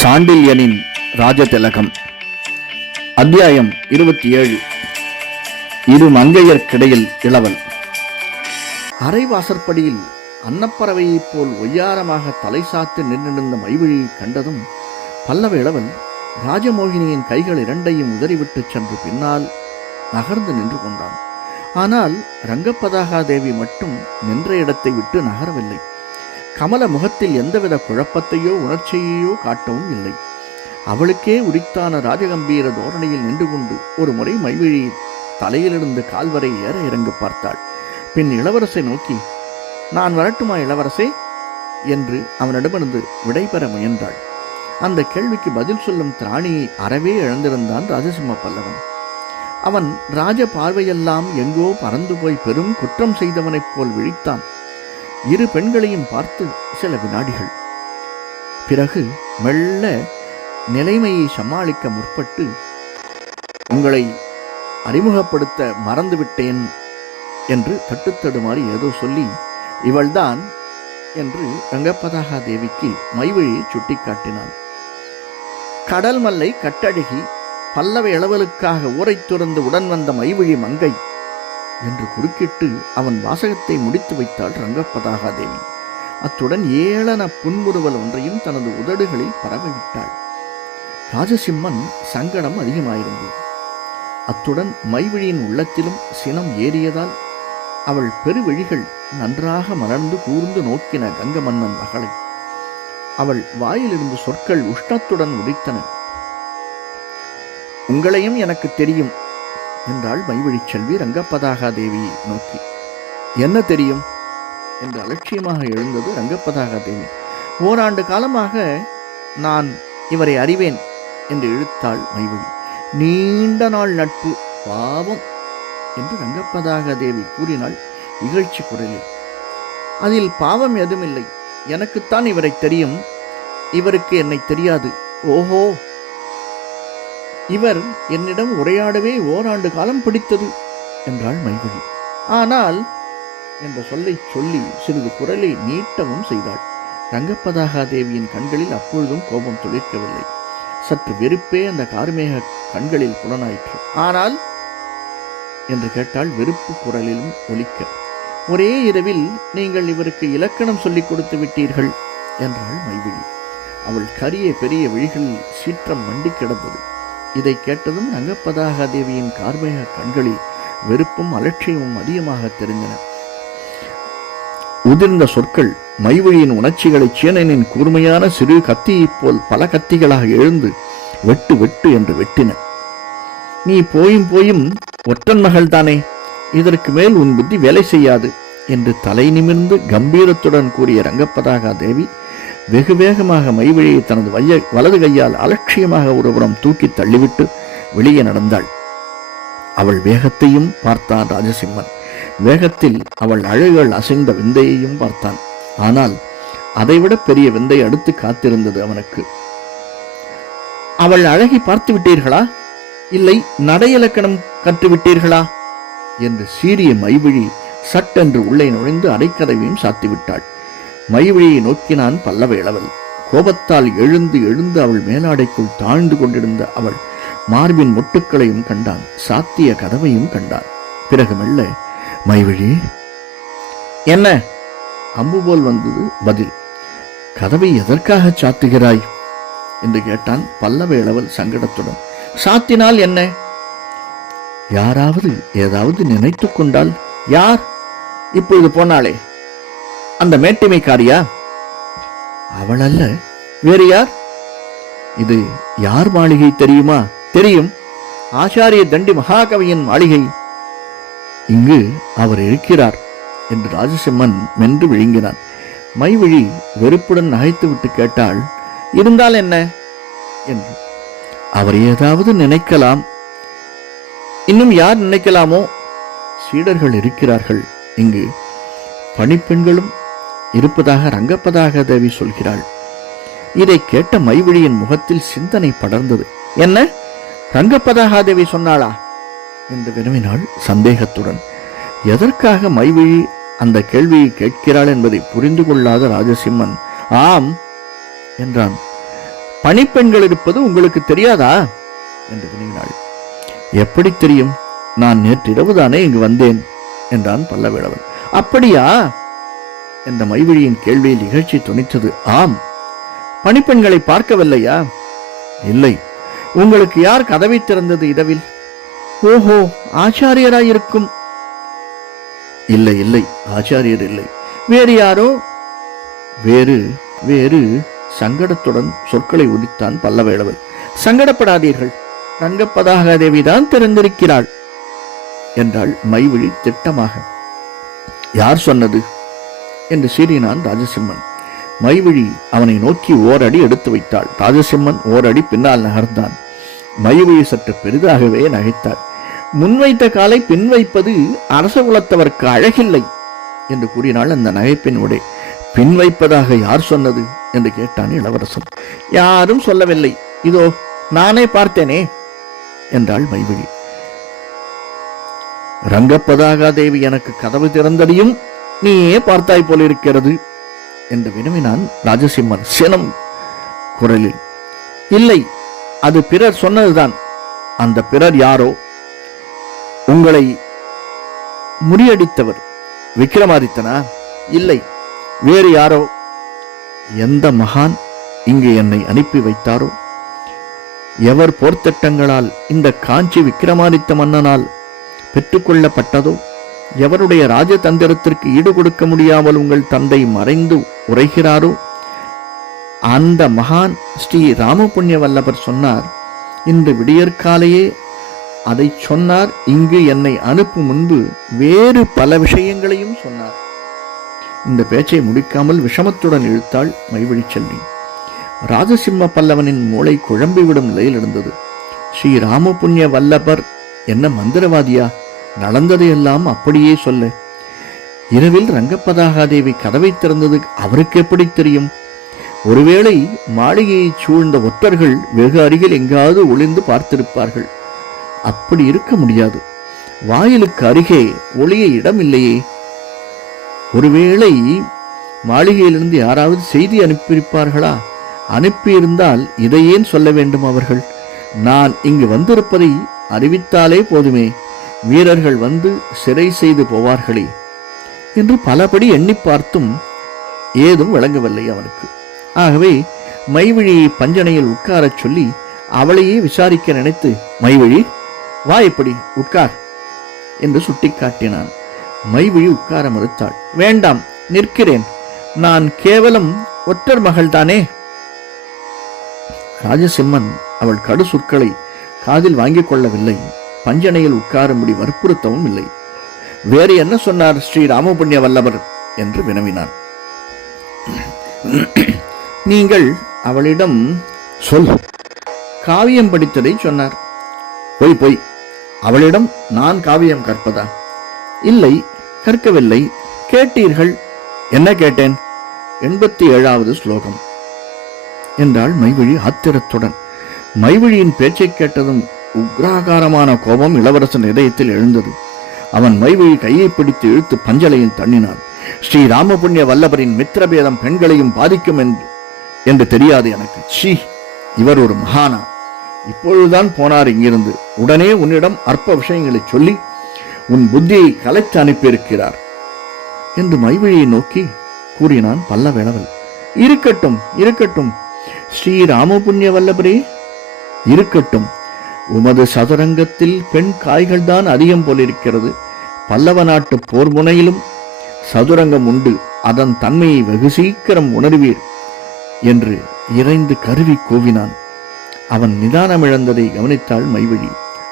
சாண்டில்யனின் ராஜதிலகம் அத்தியாயம் இருபத்தி ஏழு. இரு மங்கையர்க்கிடையில் இளவல். அரைவாசற்படியில் அன்னப்பறவையைப் போல் ஒய்யாரமாக தலை சாத்து நின்றிருந்த மைவிழியை கண்டதும் பல்லவ இளவல் ராஜமோகினியின் கைகள் இரண்டையும் உதறிவிட்டு சென்று பின்னால் நகர்ந்து நின்று கொண்டான். ஆனால் ரங்கப்பதாகா தேவி மட்டும் நின்ற இடத்தை விட்டு நகரவில்லை. கமல முகத்தில் எந்தவித குழப்பத்தையோ உணர்ச்சியையோ காட்டவும் இல்லை. அவளுக்கே உரித்தான ராஜகம்பீர தோரணையில் நின்று கொண்டு ஒரு முறை மைவிழி தலையிலிருந்து கால்வரை ஏற இறங்க பார்த்தாள். பின் இளவரசை நோக்கி நான் வரட்டுமா இளவரசே? என்று அவனிடமிருந்து விடைபெற முயன்றாள். அந்த கேள்விக்கு பதில் சொல்லும் திராணியை அறவே இழந்திருந்தான் ராஜசிம்ம பல்லவன். அவன் ராஜ பார்வையெல்லாம் எங்கோ பறந்து போய் பெரும் குற்றம் செய்தவனைப் போல் விழித்தான். இரு பெண்களையும் பார்த்து சில வினாடிகள். பிறகு மெல்ல நிலைமையை சமாளிக்க முற்பட்டு உங்களை அறிமுகப்படுத்த மறந்துவிட்டேன் என்று தட்டுத்தடுமாறி ஏதோ சொல்லி இவள்தான் என்று ரங்கப்பதாகா தேவிக்கு மைவழியை சுட்டிக்காட்டினான். கடல் மல்லை கட்டழகி பல்லவ இளவலுக்காக ஊரைத் துறந்து உடன் வந்த மைவிழி மங்கை என்று குறுக்கிட்டு அவன் வாசகத்தை முடித்து வைத்தாள் ரங்கப்பதாகா தேவி அத்துடன் ஏளன புன்முறுவல் ஒன்றையும் தனது உதடுகளில் பரவவிட்டாள். ராஜசிம்மன் சங்கடம் அதிகமாயிருந்தது. அத்துடன் மைவிழியின் உள்ளத்திலும் சினம் ஏறியதால் அவள் பெருவெழிகள் நன்றாக மலர்ந்து கூர்ந்து நோக்கின கங்க மன்னன் மகளை. அவள் வாயிலிருந்து சொற்கள் உஷ்ணத்துடன் உதித்தன. உங்களையும் எனக்கு தெரியும் என்றாள் மைவழிச் செல்வி ரங்கப்பதாகா தேவியை நோக்கி. என்ன தெரியும்? என்று அலட்சியமாக எழுந்தது ரங்கப்பதாகா தேவி ஓராண்டு காலமாக நான் இவரை அறிவேன் என்று இழுத்தாள் மைவழி. நீண்ட நாள் நட்பு பாவம் என்று ரங்கப்பதாக தேவி கூறினாள் இகழ்ச்சி குரலில். அதில் பாவம் எதுவுமில்லை எனக்குத்தான் இவரை தெரியும். இவருக்கு என்னை தெரியாது. ஓஹோ! இவர் என்னிடம் உரையாடவே ஓராண்டு காலம் பிடித்தது என்றாள் மைவிழி ஆனால் என்ற சொல்லை சொல்லி சிறிது குரலை நீட்டவும் செய்தாள். ரங்கப்பதாகா தேவியின் கண்களில் அப்பொழுதும் கோபம் துளிர்க்கவில்லை. சற்று வெறுப்பே அந்த கார்மேக கண்களில் புலனாயிற்று. ஆனால் என்று கேட்டால் வெறுப்பு குரலிலும் ஒலிக்க. ஒரே இரவில் நீங்கள் இவருக்கு இலக்கணம் சொல்லிக் கொடுத்து விட்டீர்கள் என்றாள் மைவிழி அவள் கரிய பெரிய விழிகளில் சீற்றம் மண்டி கிடந்தது. இதை கேட்டதும் ரங்கப்பதாக தேவியின் கார்மேக கண்களில் வெறுப்பும் அலட்சியமும் அதிகமாக தெரிந்தன. உதிர்ந்த சொற்கள் மைவழியின் உணர்ச்சிகளை சீனனின் கூர்மையான சிறு கத்தியைப் போல் பல கத்திகளாக எழுந்து வெட்டு வெட்டு என்று வெட்டின. நீ போயும் போயும் ஒற்றன் மகள் தானே இதற்கு மேல் உன் புத்தி வேலை செய்யாது என்று தலை நிமிர்ந்து கம்பீரத்துடன் கூறிய ரங்கப்பதாகா தேவி வெகு வேகமாக மைவழியை தனது வைய வலது கையால் அலட்சியமாக ஒருபுறம் தூக்கி தள்ளிவிட்டு வெளியே நடந்தாள். அவள் வேகத்தையும் பார்த்தான் ராஜசிம்மன். வேகத்தில் அவள் அழகுகள் அசைந்த விந்தையையும் பார்த்தான். ஆனால் அதைவிட பெரிய விந்தை அடுத்து காத்திருந்தது அவனுக்கு. அவள் அழகை பார்த்து விட்டீர்களா? இல்லை நடை இலக்கணம் கற்றுவிட்டீர்களா என்று சீரிய மைவிழி சட்டென்று உள்ளே நுழைந்து அடைக்கதவையும் சாத்திவிட்டாள். மைவிழியை நோக்கினான் பல்லவ இளவல் கோபத்தால் எழுந்து எழுந்து அவள் மேலாடைக்குள் தாழ்ந்து கொண்டிருந்த அவள் மார்பின் மொட்டுக்களையும் கண்டான் சாத்திய கதவையும் கண்டான். பிறகு மெல்ல மைவிழி என்ன? அம்பு போல் வந்தது பதில். கதவை எதற்காக சாத்துகிறாய்? என்று கேட்டான் பல்லவ இளவல் சங்கடத்துடன். சாத்தினால் என்ன? யாராவது ஏதாவது நினைத்துக் கொண்டால். யார்? இப்பொழுது போனாளே. அந்த மேட்டிமைக்காரியா? அவள் அல்ல வேறு யார்? இது யார் மாளிகை தெரியுமா? தெரியும். ஆச்சாரிய தண்டி மகாகவியின் மாளிகை. இங்கு அவர் இருக்கிறார் என்று ராஜசிம்மன் மென்று விழுங்கினான். மைவிழி வெறுப்புடன் நகைத்துவிட்டு கேட்டாள் இருந்தால் என்ன? என்று. அவர் ஏதாவது நினைக்கலாம். இன்னும் யார் நினைக்கலாமோ? சீடர்கள் இருக்கிறார்கள். இங்கு பணிப்பெண்களும் இருப்பதாக ரங்கப்பதாக தேவி சொல்கிறாள். இதை கேட்ட மைவிழியின் முகத்தில் சிந்தனை படர்ந்தது. என்ன? ரங்கப்பதாகாதேவி சொன்னாளா? என்று வினவினாள் சந்தேகத்துடன். எதற்காக மைவிழி அந்த கேள்வியை கேட்கிறாள் என்பதை புரிந்து கொள்ளாத ராஜசிம்மன். ஆம் என்றான். பணிப்பெண்கள் இருப்பது உங்களுக்கு தெரியாதா? என்று வினவினாள். எப்படி தெரியும்? நான் நேற்றிரவுதானே இங்கு வந்தேன் என்றான் பல்லவேளவன் அப்படியா? என்ற மைவழியின் கேள்வியில் நிகழ்ச்சி துணித்தது. ஆம். பணிப்பெண்களை பார்க்கவில்லையா? இல்லை. உங்களுக்கு யார் கதவை திறந்தது இரவில்? ஓஹோ ஆச்சாரியராயிருக்கும். இல்லை இல்லை. ஆச்சாரியர் இல்லை. வேறு யாரோ? வேறு வேறு. சங்கடத்துடன் சொற்களை உதித்தான் பல்லவேளவன் சங்கடப்படாதீர்கள். ரங்கப்பதாக தேவிதான் திறந்திருக்கிறாள். என்றாள் மைவிழி திட்டமாக. யார் சொன்னது? என்று சீறினான் ராஜசிம்மன். மைவிழி அவனை நோக்கி ஓரடி எடுத்து வைத்தாள். ராஜசிம்மன் ஓரடி பின்னால் நகர்ந்தான். மைவிழி சற்று பெரிதாகவே நகைத்தாள். முன்வைத்த காலை பின் வைப்பது அரச குலத்தவர்க்கு அழகில்லை என்று கூறினாள் அந்த நகைப்பின் உடை பின் வைப்பதாக யார் சொன்னது என்று கேட்டான் இளவரசன். யாரும் சொல்லவில்லை. இதோ நானே பார்த்தேனே என்றாள் மைவிழி. ரங்கப்பதாகா தேவி எனக்கு கதவு திறந்ததையும் நீயே பார்த்தாய் போலிருக்கிறது என்று வினவினான் ராஜசிம்மன். சினம் குரலில் இல்லை அது பிறர் சொன்னதுதான். அந்த பிறர் யாரோ? உங்களை முறியடித்தவர் விக்ரமாதித்தனா இல்லை வேறு யாரோ? எந்த மகான் இங்கு என்னை அனுப்பி வைத்தாரோ? எவர் போர்த்திட்டங்களால் இந்த காஞ்சி விக்ரமாதித்த மன்னனால் பெற்றுக்கொள்ளப்பட்டதோ? எவருடைய ராஜதந்திரத்திற்கு ஈடு கொடுக்க முடியாமல் உங்கள் தந்தை மறைந்து உரைகிறாரோ அந்த மகான் ஸ்ரீ ராமபுண்ணிய வல்லவர் சொன்னார் இன்று விடியற்காலையே அதை சொன்னார். இங்கு என்னை அனுப்பும் முன்பு வேறு பல விஷயங்களையும் சொன்னார். இந்த பேச்சை முடிக்காமல் விஷமத்துடன் இழுத்தாள் மைவழி செல்வி. ராஜசிம்ம பல்லவனின் மூளை குழம்பிவிடும் நிலையில் இருந்தது. ஸ்ரீ ராமபுண்ணிய வல்லபர் என்ன மந்திரவாதியா? நடந்ததையெல்லாம் அப்படியே சொல்ல. இரவில் ரங்கப்பதாகாதேவி கதவை திறந்தது அவருக்கு எப்படி தெரியும்? ஒருவேளை மாளிகையை சூழ்ந்த ஒற்றர்கள் வெகு அருகில் எங்காவது ஒளிந்து பார்த்திருப்பார்கள். அப்படி இருக்க முடியாது. வாயிலுக்கு அருகே ஒளிய இடம் இல்லையே ஒருவேளை மாளிகையிலிருந்து யாராவது செய்தி அனுப்பியிருப்பார்களா? அனுப்பியிருந்தால் இதை ஏன் சொல்ல வேண்டும் அவர்கள்? நான் இங்கு வந்திருப்பதை அறிவித்தாலே போதுமே. வீரர்கள் வந்து சிறை செய்து போவார்களே என்று பலபடி எண்ணி பார்த்தும் ஏதும் விளங்கவில்லை அவனுக்கு. ஆகவே மைவிழியை பஞ்சனையில் உட்காரச் சொல்லி அவளையே விசாரிக்க நினைத்து மைவிழி வா இப்படி உட்கார் என்று சுட்டிக்காட்டினான். மைவிழி உட்கார மறுத்தாள். வேண்டாம் நிற்கிறேன். நான் கேவலம் ஒற்றர் மகள்தானே? ராஜசிம்மன் அவள் கடு சொற்களை காதில் வாங்கிக் கொள்ளவில்லை. பஞ்சனையில் உட்காரும்படி வற்புறுத்தவும் இல்லை. வேறு என்ன சொன்னார் ஸ்ரீ ராமபுண்ணிய வல்லவர்? என்று வினவினான் நீங்கள் அவளிடம் சொல். காவியம் படித்ததை சொன்னார். பொய் பொய். அவளிடம் நான் காவியம் கற்பதா? இல்லை கற்கவில்லை. கேட்டீர்கள். என்ன கேட்டேன்? எண்பத்தி ஏழாவது ஸ்லோகம். என்றாள் மைவிழி ஆத்திரத்துடன். மைவிழியின் பேச்சைக் கேட்டதும் உக்ராகாரமான கோபம் இளவரசன் இதயத்தில் எழுந்தது. அவன் மைவை கையை பிடித்து இழுத்து பஞ்சலையில் தண்ணினான் ஸ்ரீ ராமபுண்ணிய வல்லபரின் மித்திரபேதம் பெண்களையும் பாதிக்கும் என்று என்று தெரியாது எனக்கு. ஷீ இவர் ஒரு மகானா. இப்பொழுதுதான் போனார் இங்கிருந்து. உடனே உன்னிடம் அற்ப விஷயங்களை சொல்லி உன் புத்தியை கலைத்து அனுப்பியிருக்கிறார் என்று மைவிழியை நோக்கி கூறினான் பல்லவேளவல் இருக்கட்டும் இருக்கட்டும். ஸ்ரீ ராமபுண்ணிய வல்லபரே இருக்கட்டும். உமது சதுரங்கத்தில் பெண் காய்கள்தான் அதிகம் போலிருக்கிறது. பல்லவ நாட்டு போர் முனையிலும் சதுரங்கம் உண்டு. அதன் தன்மையை வெகு சீக்கிரம் உணர்வீர் என்று இறைந்து கருவி கூவினான். அவன் நிதானமிழந்ததை கவனித்தாள் மைவழி.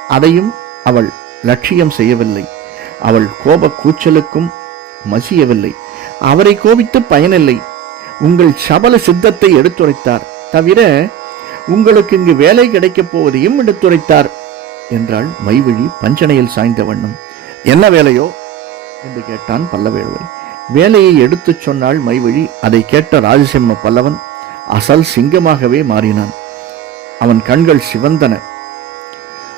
அதையும் அவள் லட்சியம் செய்யவில்லை. அவள் கோப கூச்சலுக்கும் மசியவில்லை. அவரை கோபித்து பயனில்லை. உங்கள் சபல சித்தத்தை எடுத்துரைத்தார். தவிர உங்களுக்கு இங்கு வேலை கிடைக்கப் போவதையும் எடுத்துரைத்தார் என்றாள் மைவிழி பஞ்சனையில் சாய்ந்த வண்ணம். என்ன வேலையோ? என்று கேட்டான் பல்லவேழுவன் வேலையை எடுத்துச் சொன்னாள் மைவழி அதை கேட்ட ராஜசிம்ம பல்லவன் அசல் சிங்கமாகவே மாறினான். அவன் கண்கள் சிவந்தன.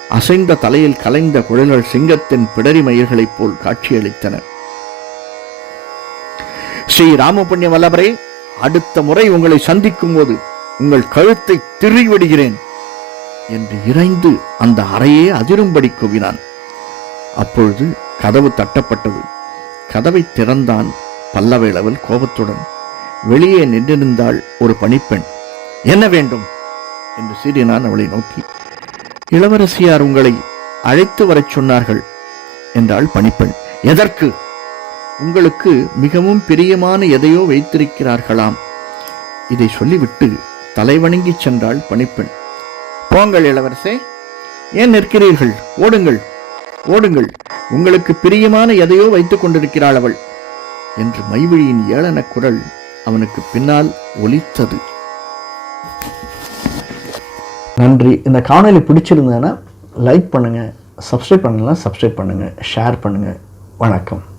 அசைந்த தலையில் கலைந்த குழல்கள் சிங்கத்தின் பிடரி மயிர்களைப் போல் காட்சியளித்தன. ஸ்ரீ ராமபுண்ணிய வல்லவரே அடுத்த முறை உங்களை சந்திக்கும் போது உங்கள் கழுத்தை திருவிடுகிறேன் என்று இறைந்து அந்த அறையே அதிரும்படி கூவினான். அப்பொழுது கதவு தட்டப்பட்டது. கதவை திறந்தான் பல்லவேளவல் கோபத்துடன். வெளியே நின்றிருந்தாள் ஒரு பணிப்பெண். என்ன வேண்டும்? என்று சீறினான் அவளை நோக்கி. இளவரசியார் உங்களை அழைத்து வரச் சொன்னார்கள் என்றாள் பணிப்பெண். எதற்கு? உங்களுக்கு மிகவும் பிரியமான எதையோ வைத்திருக்கிறார்களாம். இதை சொல்லிவிட்டு தலைவணங்கி சென்றாள் பணிப்பெண். போங்கள் இளவரசே. ஏன் நிற்கிறீர்கள்? ஓடுங்கள். ஓடுங்கள். உங்களுக்கு பிரியமான எதையோ வைத்துக் கொண்டிருக்கிறாள் அவள். என்று மைவிழியின் ஏளன குரல் அவனுக்கு பின்னால் ஒலித்தது. நன்றி. இந்த காணொளி பிடிச்சிருந்ததுன்னா லைக் பண்ணுங்கள் சப்ஸ்கிரைப் பண்ணலாம் சப்ஸ்கிரைப் பண்ணுங்கள் ஷேர் பண்ணுங்கள் வணக்கம்.